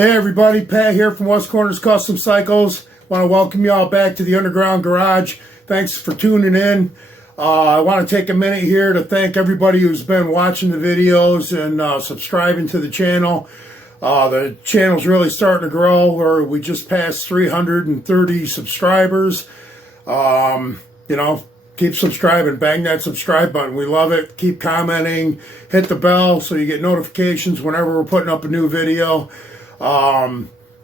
Hey everybody, Pat here from West Corners Custom Cycles. Want to welcome you all back to the Underground Garage. Thanks for tuning in. I want to take a minute here to thank everybody who's been watching the videos and subscribing to the channel. The channel's really starting to grow. We just passed 330 subscribers. Keep subscribing, bang that subscribe button. We love it. Keep commenting, hit the bell so you get notifications whenever we're putting up a new video.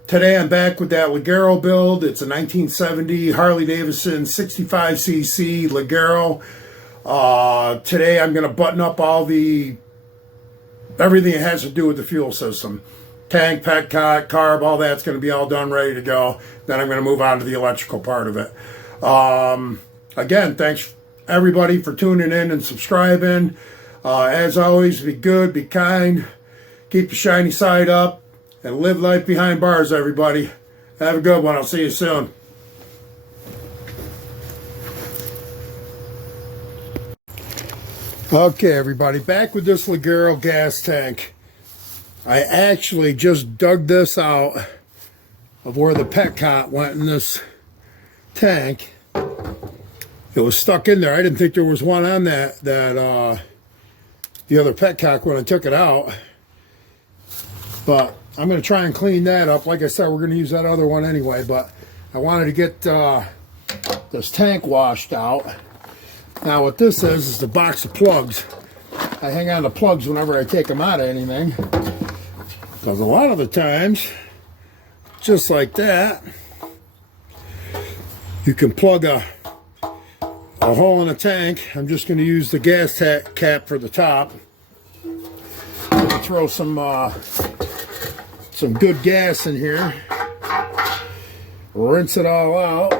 Today I'm back with that Leggero build. It's a 1970 Harley Davidson 65cc Leggero. Today I'm going to button up everything that has to do with the fuel system. Tank, petcock, carb, all that's going to be all done, ready to go. Then I'm going to move on to the electrical part of it. Again, thanks everybody for tuning in and subscribing. As always, be good, be kind, keep the shiny side up, and live life behind bars, everybody. Have a good one. I'll see you soon. Okay, everybody, back with this Leggero gas tank. I actually just dug this out of where the petcock went in this tank. It was stuck in there. I didn't think there was one on the other petcock when I took it out. But I'm going to try and clean that up. Like I said, we're going to use that other one anyway. But I wanted to get this tank washed out. Now what this is the box of plugs. I hang on to plugs whenever I take them out of anything. Because a lot of the times, just like that, you can plug a hole in a tank. I'm just going to use the gas cap for the top. I'm going to throw some good gas in here. Rinse it all out.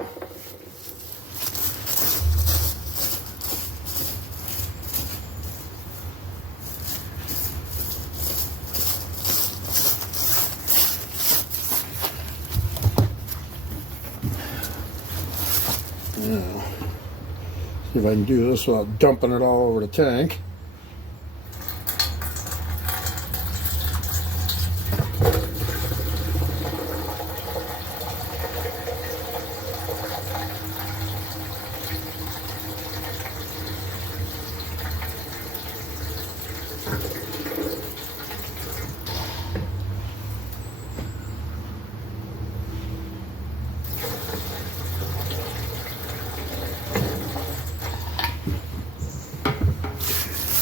Now, see if I can do this without dumping it all over the tank.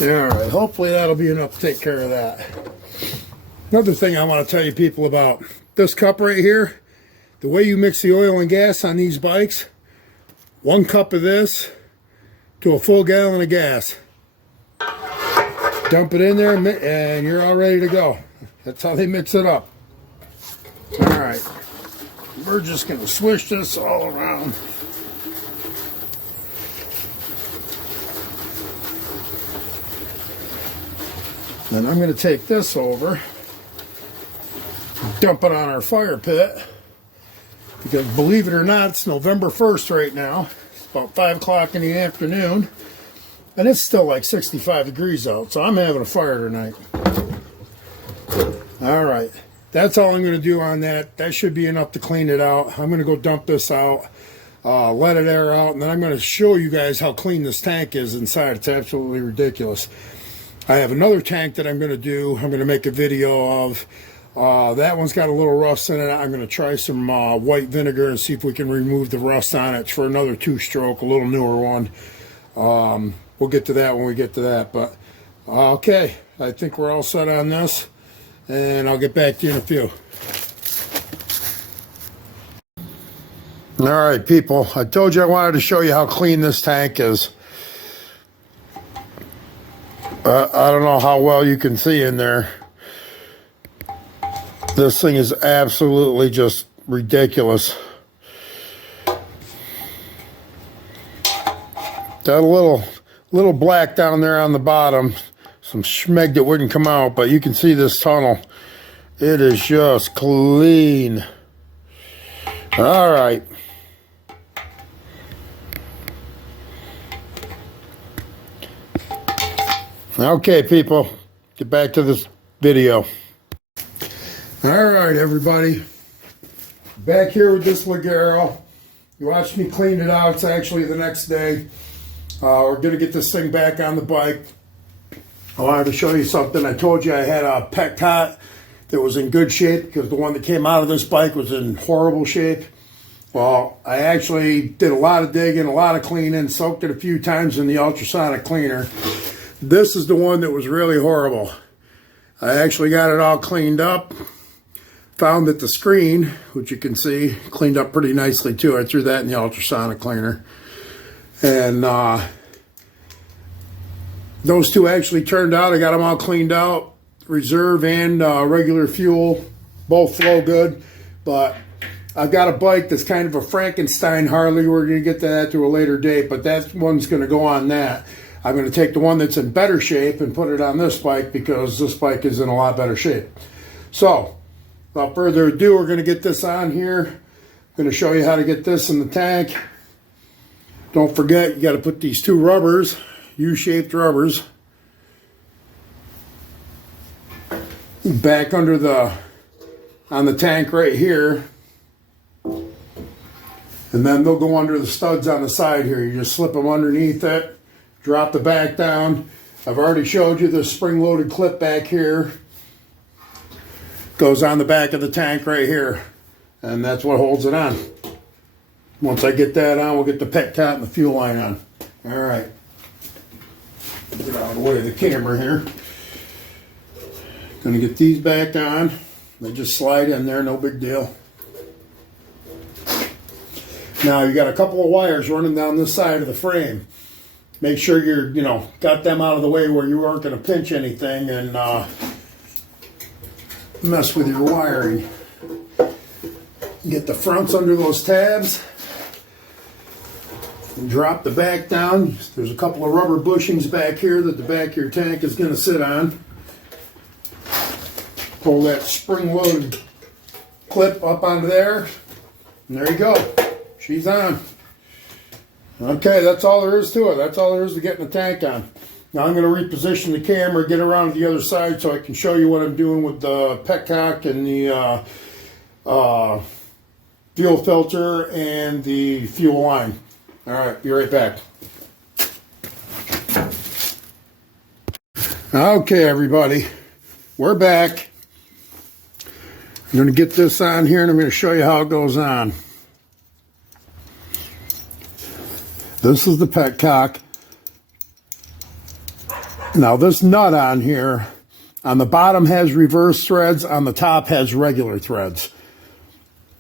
Alright, hopefully that'll be enough to take care of that. Another thing I want to tell you people about this cup right here, the way you mix the oil and gas on these bikes, 1 cup of this to a full gallon of gas. Dump it in there and you're all ready to go. That's how they mix it up. Alright, we're just going to swish this all around. Then I'm going to take this over, dump it on our fire pit, because believe it or not, it's November 1st right now. It's about 5 o'clock in the afternoon, and it's still like 65 degrees out, so I'm having a fire tonight. Alright, that's all I'm going to do on that. That should be enough to clean it out. I'm going to go dump this out, let it air out, and then I'm going to show you guys how clean this tank is inside. It's absolutely ridiculous. I have another tank that I'm going to do. I'm going to make a video of. That one's got a little rust in it. I'm going to try some white vinegar and see if we can remove the rust on it. It's for another 2-stroke, a little newer one. We'll get to that when we get to that. But okay, I think we're all set on this, and I'll get back to you in a few. All right, people. I told you I wanted to show you how clean this tank is. I don't know how well you can see in there. This thing is absolutely just ridiculous. Got a little black down there on the bottom. Some schmeg that wouldn't come out, but you can see this tunnel. It is just clean. All right. Okay, people, get back to this video. All right, everybody. Back here with this Leggero. You watched me clean it out. It's actually the next day. We're going to get this thing back on the bike. I wanted to show you something. I told you I had a pet cot that was in good shape because the one that came out of this bike was in horrible shape. Well, I actually did a lot of digging, a lot of cleaning, soaked it a few times in the ultrasonic cleaner. This is the one that was really horrible. I actually got it all cleaned up. Found that the screen, which you can see, cleaned up pretty nicely too. I threw that in the ultrasonic cleaner. And those two actually turned out. I got them all cleaned out. Reserve and regular fuel both flow good. But I've got a bike that's kind of a Frankenstein Harley. We're going to get to that to a later date, but that one's going to go on that. I'm going to take the one that's in better shape and put it on this bike because this bike is in a lot better shape. So, without further ado, we're going to get this on here. I'm going to show you how to get this in the tank. Don't forget, you got to put these two rubbers, U-shaped rubbers, back under on the tank right here. And then they'll go under the studs on the side here. You just slip them underneath it, drop the back down. I've already showed you the spring-loaded clip back here. Goes on the back of the tank right here. And that's what holds it on. Once I get that on, we'll get the pet cot and the fuel line on. All right. Get out of the way of the camera here. Gonna get these back on. They just slide in there, no big deal. Now you got a couple of wires running down this side of the frame. Make sure you're, got them out of the way where you aren't gonna pinch anything and mess with your wiring. Get the fronts under those tabs. And drop the back down. There's a couple of rubber bushings back here that the back of your tank is going to sit on. Pull that spring-loaded clip up onto there. And there you go. She's on. Okay, that's all there is to it. That's all there is to getting the tank on. Now I'm going to reposition the camera, get around to the other side so I can show you what I'm doing with the petcock and the fuel filter and the fuel line. All right, be right back. Okay, everybody, we're back. I'm going to get this on here and I'm going to show you how it goes on. This is the petcock. Now this nut on here, on the bottom has reverse threads, on the top has regular threads.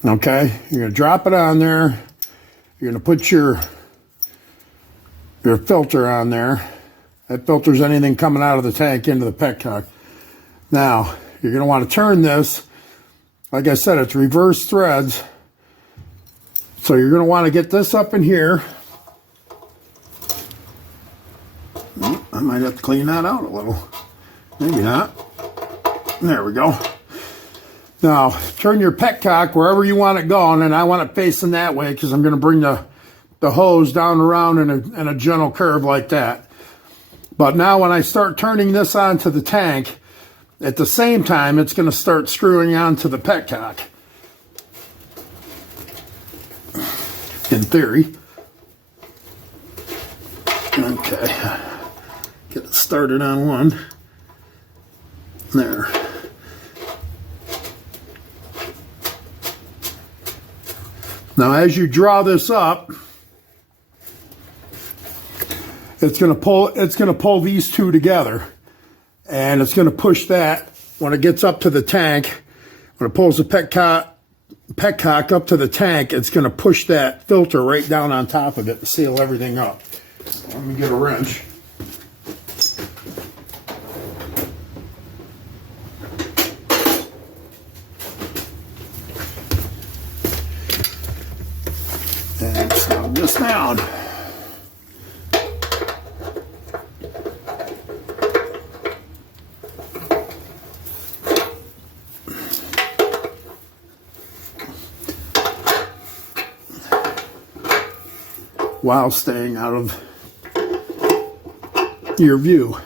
Okay, you're going to drop it on there. You're going to put your filter on there. That filters anything coming out of the tank into the petcock. Now, you're going to want to turn this. Like I said, it's reverse threads. So you're going to want to get this up in here. I might have to clean that out a little. Maybe not. There we go. Now, turn your petcock wherever you want it going, and I want it facing that way because I'm going to bring the hose down around in a gentle curve like that. But now when I start turning this onto the tank, at the same time, it's going to start screwing onto the petcock. In theory. Okay. Get it started on one. There. Now as you draw this up, it's going to pull these two together, and it's going to push that when it gets up to the tank. When it pulls the petcock up to the tank, it's going to push that filter right down on top of it and seal everything up. Let me get a wrench. And snug this down. While staying out of your view.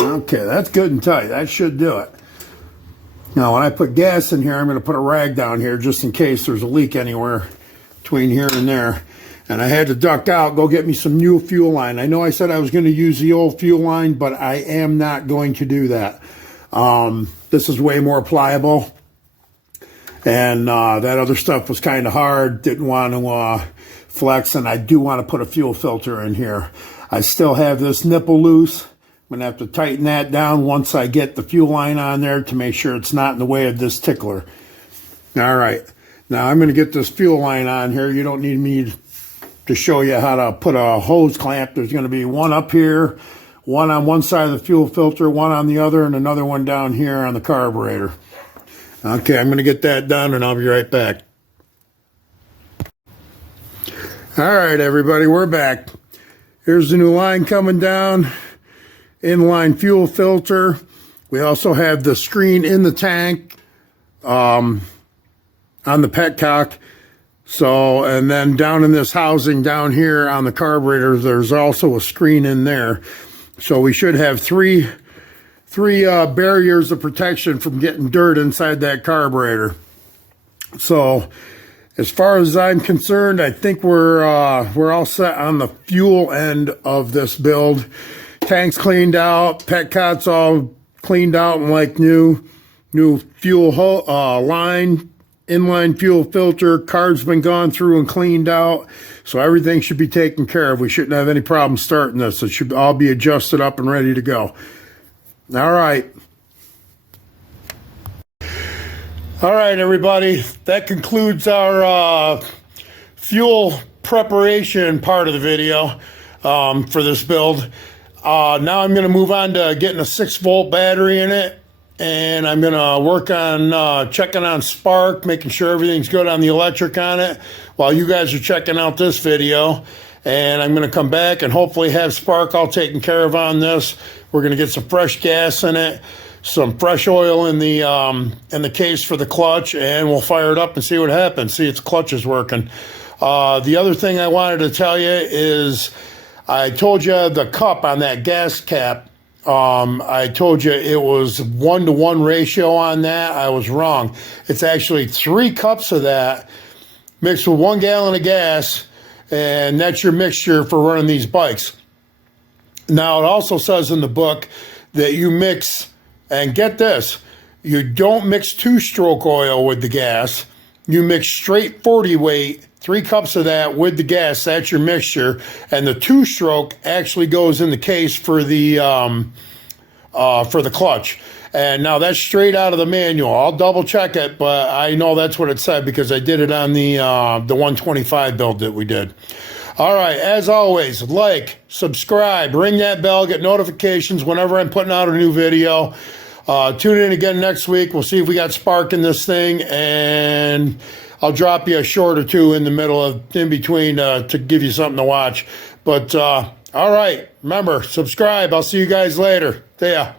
Okay, that's good and tight. That should do it. Now, when I put gas in here, I'm going to put a rag down here just in case there's a leak anywhere between here and there. And I had to duck out, go get me some new fuel line. I know I said I was going to use the old fuel line, but I am not going to do that. This is way more pliable. And that other stuff was kind of hard. Didn't want to flex, and I do want to put a fuel filter in here. I still have this nipple loose. I'm going to have to tighten that down once I get the fuel line on there to make sure it's not in the way of this tickler. All right. Now I'm going to get this fuel line on here. You don't need me to show you how to put a hose clamp. There's going to be one up here, one on one side of the fuel filter, one on the other, and another one down here on the carburetor. Okay, I'm going to get that done, and I'll be right back. All right, everybody, we're back. Here's the new line coming down. Inline fuel filter. We also have the screen in the tank on the petcock. So, and then down in this housing down here on the carburetor, there's also a screen in there. So we should have three barriers of protection from getting dirt inside that carburetor. So, as far as I'm concerned, I think we're all set on the fuel end of this build. Tank's cleaned out, petcock's all cleaned out and like new fuel line. Inline fuel filter, carb's been gone through and cleaned out, so everything should be taken care of. We shouldn't have any problem starting this. It should all be adjusted up and ready to go. All right. All right, everybody. That concludes our fuel preparation part of the video for this build. Now I'm going to move on to getting a 6-volt battery in it. And I'm going to work on checking on spark, making sure everything's good on the electric on it while you guys are checking out this video. And I'm going to come back and hopefully have spark all taken care of on this. We're going to get some fresh gas in it, some fresh oil in the case for the clutch, and we'll fire it up and see what happens, see if the clutch is working. The other thing I wanted to tell you is I told you the cup on that gas cap. I told you it was 1-to-1 ratio on that. I was wrong. It's actually 3 cups of that mixed with 1 gallon of gas, and that's your mixture for running these bikes. Now, it also says in the book that you mix, and get this, you don't mix 2-stroke oil with the gas. You mix straight 40 weight, 3 cups of that with the gas. That's your mixture. And the 2-stroke actually goes in the case for the clutch. And now that's straight out of the manual. I'll double check it, but I know that's what it said because I did it on the 125 build that we did. All right, as always, like, subscribe, ring that bell, get notifications whenever I'm putting out a new video. Tune in again next week. We'll see if we got spark in this thing, and I'll drop you a short or two in the middle of, in between, to give you something to watch. But, all right, remember, subscribe. I'll see you guys later. See ya.